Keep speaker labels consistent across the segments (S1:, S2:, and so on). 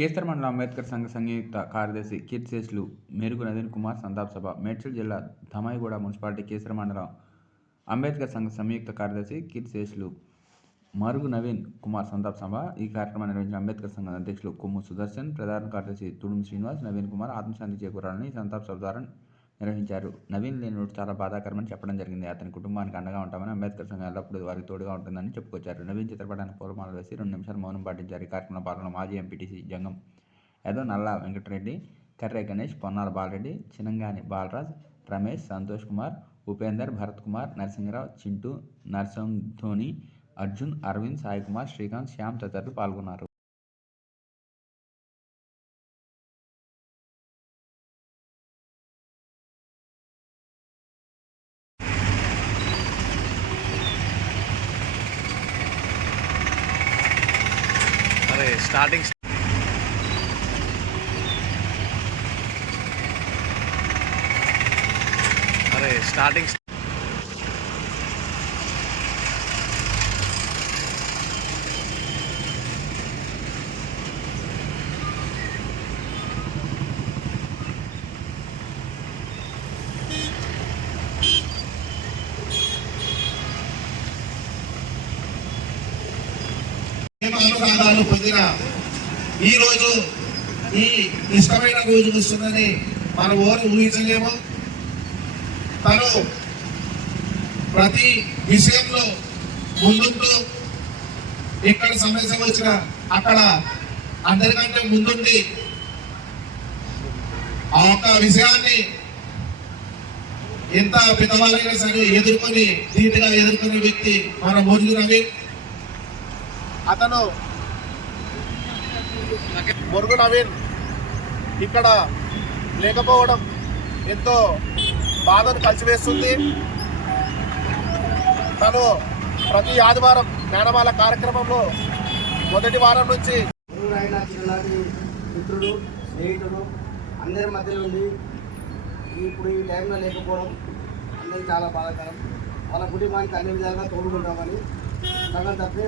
S1: కేసర్ మండల అంబేద్కర్ సంఘ సంయుక్త కార్యదర్శి కీర్తిశేషులు మెరుగు నవీన్ కుమార్ సంతాప్ సభ మేడ్చల్ జిల్లా ధమాయిగూడ మున్సిపాలిటీ కేసర మండలం అంబేద్కర్ సంఘ సంయుక్త కార్యదర్శి కీర్తిశేషులు మరుగు నవీన్ కుమార్ సంతాప్ సభ ఈ కార్యక్రమాన్ని నిర్వహించిన అంబేద్కర్ సంఘ అధ్యక్షులు కొమ్ము సుదర్శన్ ప్రధాన కార్యదర్శి తుడుం శ్రీనివాస్ నవీన్ కుమార్ ఆత్మశాంతి చేకూరాలని ఈ సంతాప్ సభ ద్వారా నిర్వహించారు. నవీన్ లేని చాలా బాధాకరమని చెప్పడం జరిగింది. అతని కుటుంబానికి అండగా ఉంటామని అంబేద్కర్ సంఘం ఎల్లప్పుడూ వారికి తోడుగా ఉంటుందని చెప్పుకొచ్చారు. నవీన్ చిత్రపటానికి పూలమాల వేసి రెండు నిమిషాలు మౌనం పాటించారు. ఈ కార్యక్రమంలో పాల్గొన్న మాజీ ఎంపీటీసీ జంగం యాదవ్ నల్లా వెంకటరెడ్డి కర్రే గణేష్ పొన్నాల బాలరెడ్డి చినంగాని బాలరాజ్ రమేష్ సంతోష్ కుమార్ ఉపేందర్ భరత్ కుమార్ నరసింహరావు చింటూ నర్సింధోని అర్జున్ అరవింద్ సాయి కుమార్ శ్రీకాంత్ శ్యామ్ తదితరులు పాల్గొన్నారు.
S2: స్టార్టింగ్ అరే స్టార్టింగ్
S3: అనుదానాలు పొందిన ఈ రోజు ఈ ఇష్టమైన రోజు వస్తుందని మనం ఓరు ఊహించలేము. తను ప్రతి విషయంలో ముందుంటూ ఇక్కడ సమస్య వచ్చిన అక్కడ అందరికంటే ముందుండి ఆ ఒక్క విషయాన్ని ఎంత పెద్దవాళ్ళైనా సరే ఎదుర్కొని ధీటుగా ఎదుర్కొనే వ్యక్తి మన మోజు రవి. అతను మురుగు నవీన్ ఇక్కడ లేకపోవడం ఎంతో బాధను కలిసివేస్తుంది. తను ప్రతి ఆదివారం జ్ఞానమాల కార్యక్రమంలో మొదటి వారం నుంచి
S4: ఆయన చిన్ననాటి మిత్రుడు స్నేహితుడు అందరి మధ్యలో ఉండి ఇప్పుడు ఈ టైంలో లేకపోవడం అందరికి చాలా బాధాకరం. వాళ్ళ కుటుంబానికి అన్ని విధాలుగా తోడుకుంటామని సగం తప్పే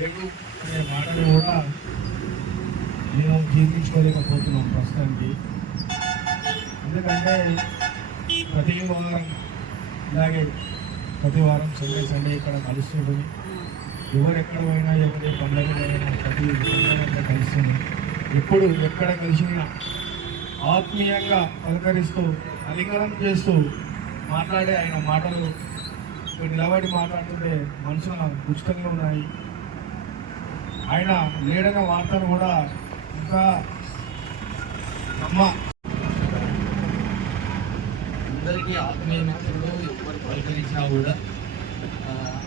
S5: లేదు అనే మాటలు కూడా మేము జీర్ణించుకోలేకపోతున్నాం ప్రస్తుతానికి. ఎందుకంటే ప్రతి వారం ఇలాగే ప్రతి వారం సండే సండే ఇక్కడ కలుస్తుంటుంది. ఎవరు ఎక్కడ పోయినా ఎవరి పండుగలైనా ప్రతి పండుగ కలుస్తుంది. ఎప్పుడు ఎక్కడ కలిసినా ఆత్మీయంగా పలకరిస్తూ అలింగనం చేస్తూ మాట్లాడే ఆయన మాటలు నిలబడి మాట్లాడుతుంటే మనసున పుష్టంగా ఉన్నాయి. ఆయన లేడన వార్తను కూడా ఇంకా అమ్మ
S6: అందరికీ ఆత్మీయ మిత్రులు ఎవరు పలకరించినా కూడా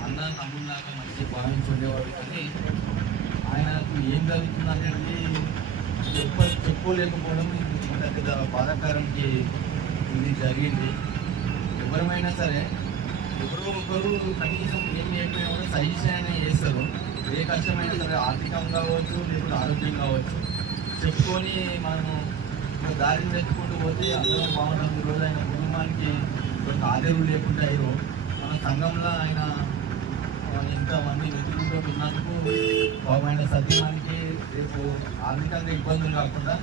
S6: అన్న తమ్ముళ్ళలాగా మంచి భావించి ఉండేవాడు కానీ ఆయనకు ఏం జరుగుతుంది అనేది చెప్ప చెప్పుకోలేకపోవడం పెద్ద బాధాకరానికి ఇది జరిగింది. ఎవరమైనా సరే ఎవరో ఒకరు కనీసం ఏం లేకపోయినా కూడా సజెషన్ అనేది చేస్తారు. ఏ కష్టమైనా సరే ఆర్థికంగా కావచ్చు లేకుంటే ఆరోగ్యం కావచ్చు చెప్పుకొని మనము దారిని తెచ్చుకుంటూ పోతే అందరం బాగుంటుంది ఈరోజు ఆయన కుటుంబానికి ఒక లేకుండా అయ్యారు మన సంఘంలో ఆయన ఆ, ఇంతమంది వెతుకుంటూ ఉన్నందుకు బాబు ఆయన సత్యమానికి రేపు ఆర్థికంగా ఇబ్బందులు కాకుండా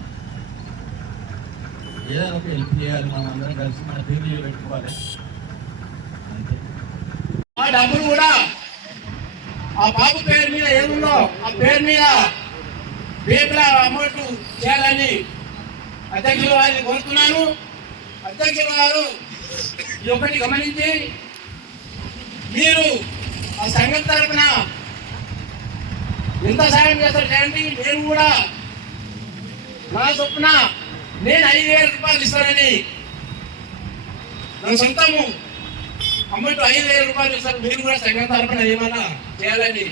S6: ఏదైనా ఒక హెల్ప్ చేయాలి. మనం అందరం కలిసి మన పేరు పెట్టుకోవాలి. అంతే.
S3: డబ్బులు కూడా ఆ బాబు పేరు మీద ఏముందో ఆ పేరు మీద రేపులా అమౌంట్ చేయాలని అధ్యక్షులు వారిని కోరుతున్నాను. అధ్యక్షులు వారు ఒకటి గమనించి మీరు ఆ సంఘం తరపున ఎంత సాయం చేస్తారు చేయండి నేను కూడా నా చొప్పున నేను ఐదు వేల రూపాయలు ఇస్తానని నా సొంతము అమౌంట్ ఐదు వేల రూపాయలు ఇస్తారు మీరు కూడా సంఘం తరపున ఏమైనా చేయాలని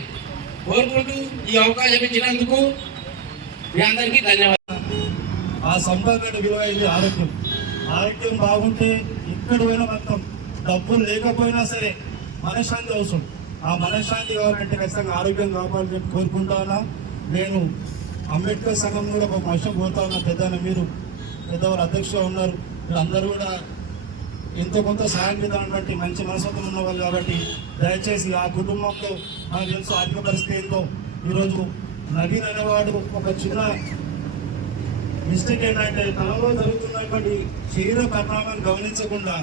S3: కోరుకుంటూ ఈ అవకాశం ఇచ్చినందుకు మీ అందరికీ ధన్యవాదాలు.
S5: ఆ సంపాదన విలువైంది ఆరోగ్యం. ఆరోగ్యం బాగుంటే ఎక్కడ పోయినా మొత్తం డబ్బులు లేకపోయినా సరే మనశ్శాంతి అవసరం. ఆ మనశ్శాంతి కావాలంటే ఖచ్చితంగా ఆరోగ్యం కావాలని చెప్పి కోరుకుంటా ఉన్నా. నేను అంబేద్కర్ సంఘం కూడా ఒక వర్షం కోరుతా ఉన్నా. పెద్ద మీరు పెద్దవాళ్ళు అధ్యక్షులు ఉన్నారు. మీరు అందరూ కూడా ఎంతో కొంత సాయం బట్టి మంచి మనస్తత్వం ఉన్నవాళ్ళు కాబట్టి దయచేసి ఆ కుటుంబంలో మనకు తెలుసు ఆర్థిక పరిస్థితి ఏంటో ఈరోజు నవీన్ అనేవాడు ఒక చిన్న మిస్టేక్ ఏంటంటే తనలో జరుగుతున్నటువంటి శరీర పరిణామాన్ని గమనించకుండా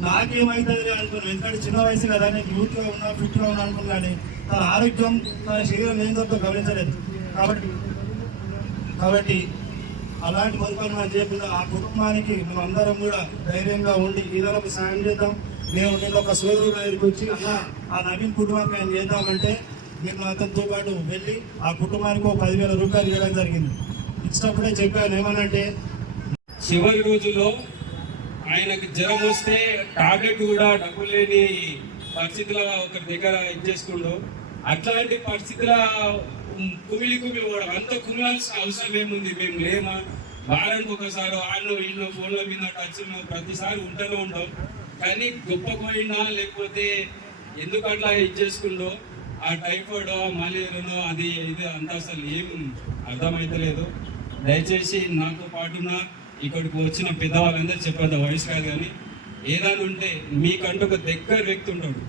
S5: నాకేమవుతుంది అనుకున్నాను ఎందుకంటే చిన్న వయసు కదా నేను యూత్గా ఉన్నా ఫిట్గా ఉన్నా అనుకున్నాను కానీ తన ఆరోగ్యం తన శరీరం ఏం జరుగుతుందో గమనించలేదు. కాబట్టి కాబట్టి అలాంటి పరిపాలన మనం చేయకుండా ఆ కుటుంబానికి మేము అందరం కూడా ధైర్యంగా ఉండి ఈదలకు సాయం చేద్దాం. నేను నేను ఒక సోదరుడు దగ్గరికి వచ్చి అన్న ఆ నవీన్ కుటుంబానికి ఆయన చేద్దామంటే నేను అతనితో పాటు వెళ్ళి ఆ కుటుంబానికి ఒక పదివేల రూపాయలు ఇవ్వడం జరిగింది. ఇచ్చినప్పుడే చెప్పాను ఏమనంటే
S7: చివరి రోజుల్లో ఆయనకు జ్వరం వస్తే టాబ్లెట్ కూడా డబ్బు లేని పరిస్థితుల ఒకరి దగ్గర ఇచ్చేసుకుండు. అట్లాంటి పరిస్థితుల కుమిలి కుమిలి పోవడం అంత కుమిలాల్సిన అవసరం ఏముంది? మేము లేమా? వారానికి ఒకసారి వాళ్ళు వీళ్ళు ఫోన్ల మీద టచ్ ప్రతిసారి ఉంటూనే ఉంటాం. కానీ గొప్ప పోయినా లేకపోతే ఎందుకు అట్లా ఇచ్చేసుకుండో ఆ టైఫాయిడ్ మలేరియాను అది ఇది అంతా అసలు ఏం అర్థమైతలేదు. దయచేసి నాతో పాటున ఇక్కడికి వచ్చిన పెద్దవాళ్ళందరూ చెప్పేంత వయసు కాదు కానీ ఏదైనా ఉంటే మీకంటూ ఒక దగ్గర వ్యక్తి ఉంటాడు.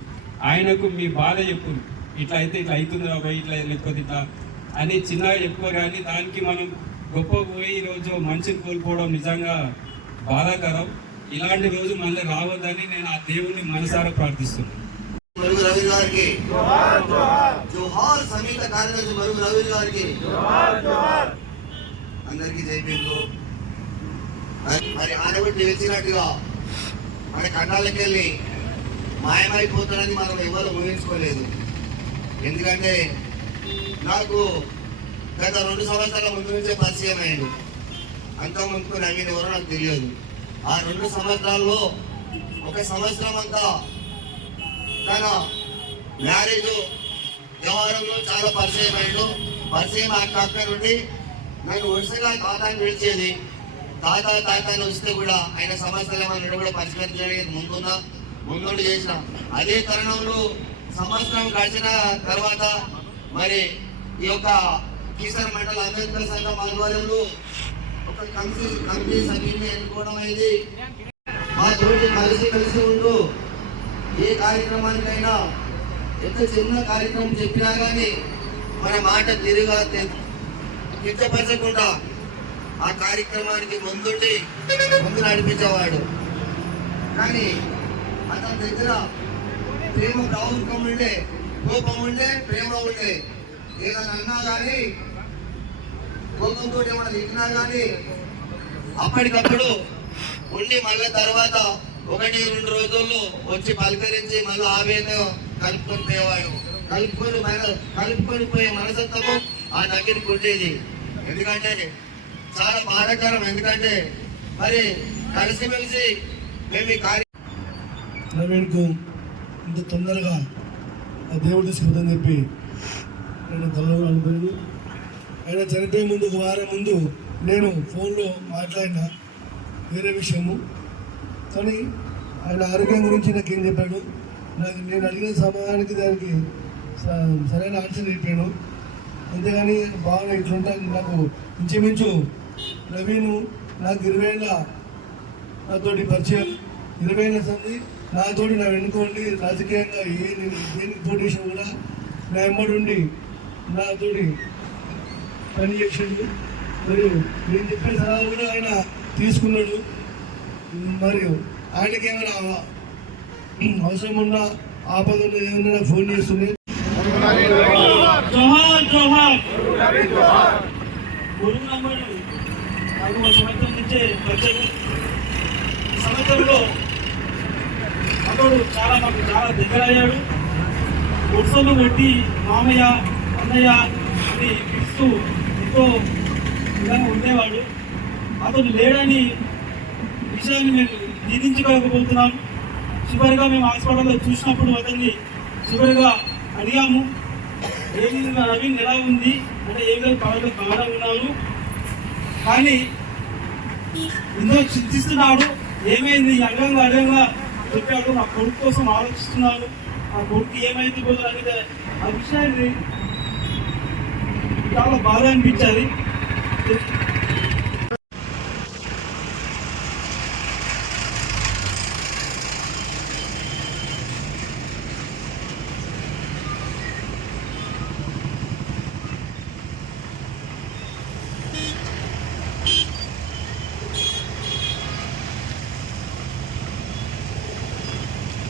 S7: ఆయనకు మీ బాధ చెప్పు ఇట్లా అయితే ఇట్లా అవుతుంది రాబాయ్ ఇట్లా లేకపోతే ఇట్లా అని చిన్నగా చెప్పుకోరు కానీ దానికి మనం గొప్ప పోయి ఈరోజు మనిషిని కోల్పోవడం నిజంగా బాధాకరం. ఇలాంటి రోజు మళ్ళీ రావద్దని నేను ఆ దేవుణ్ణి మనసారా ప్రార్థిస్తున్నాను.
S4: మరుగు రవి గారికి. జోహార్ కార్యదర్శి మరుగు రవి గారికి. అందరికీ జైపీలు మరి వెలిసినట్టుగా మన మాయమైపోతాడని మనం ఎవరు ఊహించుకోలేదు. ఎందుకంటే నాకు గత రెండు సంవత్సరాల ముందు నుంచే పరిచయం అయ్యాడు. అంత ముందుకు నవీన్ ఎవరో నాకు తెలియదు. ఆ రెండు సంవత్సరాల్లో ఒక సంవత్సరం అంతా తన మ్యారేజ్ వ్యవహారంలో చాలా పరిచయం అయ్యాడు. పరిచయం ఆ కాక నుండి నన్ను వరుసగా తాతాని పిలిచేది. తాత తాత వస్తే కూడా ఆయన సమస్యలు ఏమన్నా కూడా పరిష్కరించడానికి ముందున్న ముందుండి చేసిన. అదే తరుణంలో సంవత్సరం గడిచిన తర్వాత మరి ఈ యొక్క కిసాన్ మండల అంబేద్కర్ సంఘం ఆధ్వర్యంలో ఒక కమిటీ కమిటీ సభ్యుని ఎన్నుకోవడం అయింది మా తోటి కలిసి కలిసి ఉంటూ ఏ కార్యక్రమానికైనా ఎంత చిన్న కార్యక్రమం చెప్పినా కానీ మన మాట తిరుగా తిట్టపరచకుండా ఆ కార్యక్రమానికి ముందుండి ముందు నడిపించేవాడు. కానీ అతని దగ్గర ప్రేమ ప్రాముఖ్యం ఉండే కోపం ఉండే ప్రేమ ఉండే. ఏదైనా అన్నా కానీ కోపంతో ఏమైనా తిట్టినా కానీ అప్పటికప్పుడు ఉండి మళ్ళీ తర్వాత ఒకటి రెండు రోజుల్లో వచ్చి పలకరించి మళ్ళీ ఆవేదన కలుపుకొని పోయేవాడు. కలుపుకొని మన కలుపుకొని పోయే మనసత్వము ఆ దగ్గరికి ఉండేది. ఎందుకంటే చాలా బాధాకరం. ఎందుకంటే మరి కలిసిమెలిసి మేము ఈ
S5: కార్యక్రమం ఇంత తొందరగా ఆ దేవుడు తీసుకుందని చెప్పి నేను తలలో అనుకున్నాను. ఆయన చనిపోయే ముందు ఒక వారం ముందు నేను ఫోన్లో మాట్లాడిన వేరే విషయము. కానీ ఆయన ఆరోగ్యం గురించి నాకు ఏం చెప్పాడు? నాకు నేను అడిగిన సమయానికి దానికి స- సరైన ఆన్సర్ చెప్పాను అంతేగాని బాగా ఇట్లుంటా నాకు ఇంచుమించు నవీను నాకు ఇరవై ఏళ్ళ నాతోటి పరిచయం. ఇరవై ఏళ్ళ సంది నాతోటి నా వెనుకోండి రాజకీయంగా ఏ దేనికి పోటీ కూడా నా ఎమ్మడి ఉండి నాతోటి పని చేసిండు. మరియు నేను చెప్పిన సలహా కూడా ఆయన తీసుకున్నాడు. మరియు ఆయనకి ఏమైనా అవసరం ఉన్నా ఆపద ఉన్నా ఏమన్నా నాకు ఫోన్ చేస్తుంది జోహార్ జోహార్. గురువు నంబరు నాకు ఒక సంవత్సరం నుంచే పరిచయం ఈ సంవత్సరంలో అతడు చాలా మాకు చాలా దగ్గర అయ్యాడు వరుసలు కొట్టి మామయ్య అన్నయ్య అని పిలుస్తూ ఎంతో విధంగా ఉండేవాడు. అతడు లేడని విషయాన్ని మేము నిధించుకోకపోతున్నాం చివరిగా మేము హాస్పిటల్లో చూసినప్పుడు అతన్ని చివరిగా అడిగాము. ఏమి నవీన్ ఎలా ఉంది? అంటే ఏం లేదు పర్వాలేదు బాగా ఉన్నాను. కానీ ఎంతో చింతిస్తున్నాడు. ఏమైంది? అడ్డంగా అడ్డంగా అడంగా చెప్పాడు నా కొడుకు కోసం ఆలోచిస్తున్నాడు ఆ కొడుకు ఏమైంది కూడా అడిగితే ఆ విషయాన్ని చాలా బాగా అనిపించాలి.